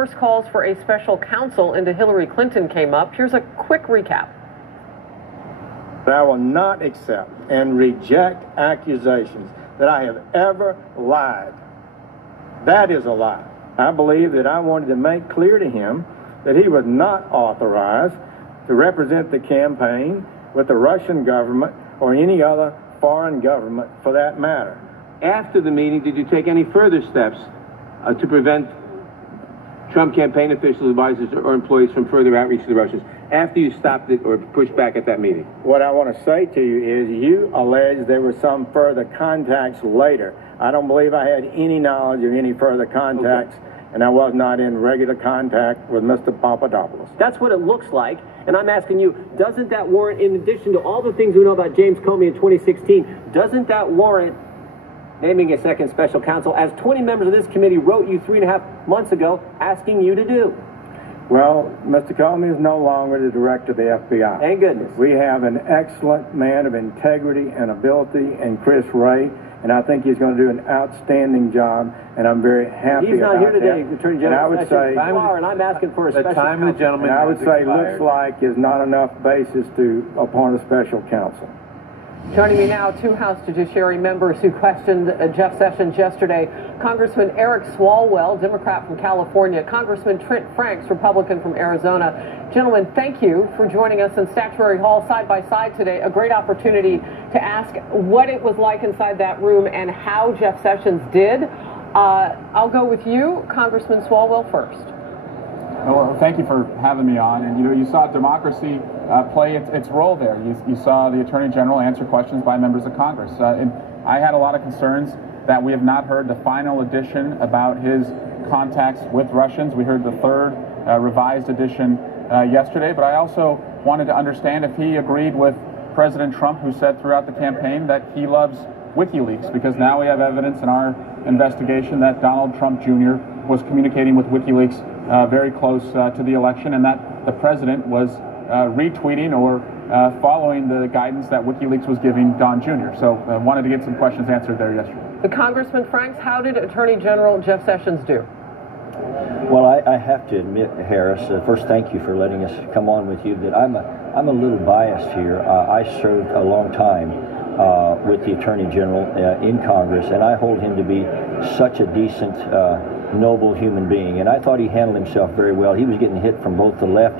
First calls for a special counsel into Hillary Clinton came up. Here's a quick recap. I will not accept and reject accusations that I have ever lied. That is a lie. I believe that I wanted to make clear to him that he was not authorized to represent the campaign with the Russian government or any other foreign government for that matter. After the meeting, did you take any further steps to prevent Trump campaign officials, advisors, or employees from further outreach to the Russians after you stopped it or pushed back at that meeting? What I want to say to you is you allege there were some further contacts later. I don't believe I had any knowledge of any further contacts, and I was not in regular contact with Mr. Papadopoulos. That's what it looks like, and I'm asking you, doesn't that warrant, in addition to all the things we know about James Comey in 2016, doesn't that warrant naming a second special counsel, as 20 members of this committee wrote you 3.5 months ago asking you to do? Well, Mr. Comey is no longer the director of the FBI. Thank goodness. We have an excellent man of integrity and ability in Chris Wray, and I think he's going to do an outstanding job, and I'm very happy about that. He's not here today, Attorney General. And I would say, and I'm asking for a special counsel. The time of the gentleman and I would say looks like is not enough basis to appoint a special counsel. Joining me now, two House Judiciary members who questioned Jeff Sessions yesterday. Congressman Eric Swalwell, Democrat from California, Congressman Trent Franks, Republican from Arizona. Gentlemen, thank you for joining us in Statuary Hall side by side today. A great opportunity to ask what it was like inside that room and how Jeff Sessions did. I'll go with you, Congressman Swalwell, first. Well, thank you for having me on. And you saw democracy play its role there. You saw the Attorney General answer questions by members of Congress. And I had a lot of concerns that we have not heard the final edition about his contacts with Russians. We heard the third revised edition yesterday. But I also wanted to understand if he agreed with President Trump, who said throughout the campaign that he loves WikiLeaks, because now we have evidence in our investigation that Donald Trump Jr. was communicating with WikiLeaks very close to the election, and that the president was retweeting or following the guidance that WikiLeaks was giving Don Jr. So I wanted to get some questions answered there yesterday. The Congressman Franks, how did Attorney General Jeff Sessions do? Well, I have to admit, Harris, first thank you for letting us come on with you, that I'm a little biased here. I served a long time with the Attorney General in Congress, and I hold him to be such a decent, noble human being, and I thought he handled himself very well. He was getting hit from both the left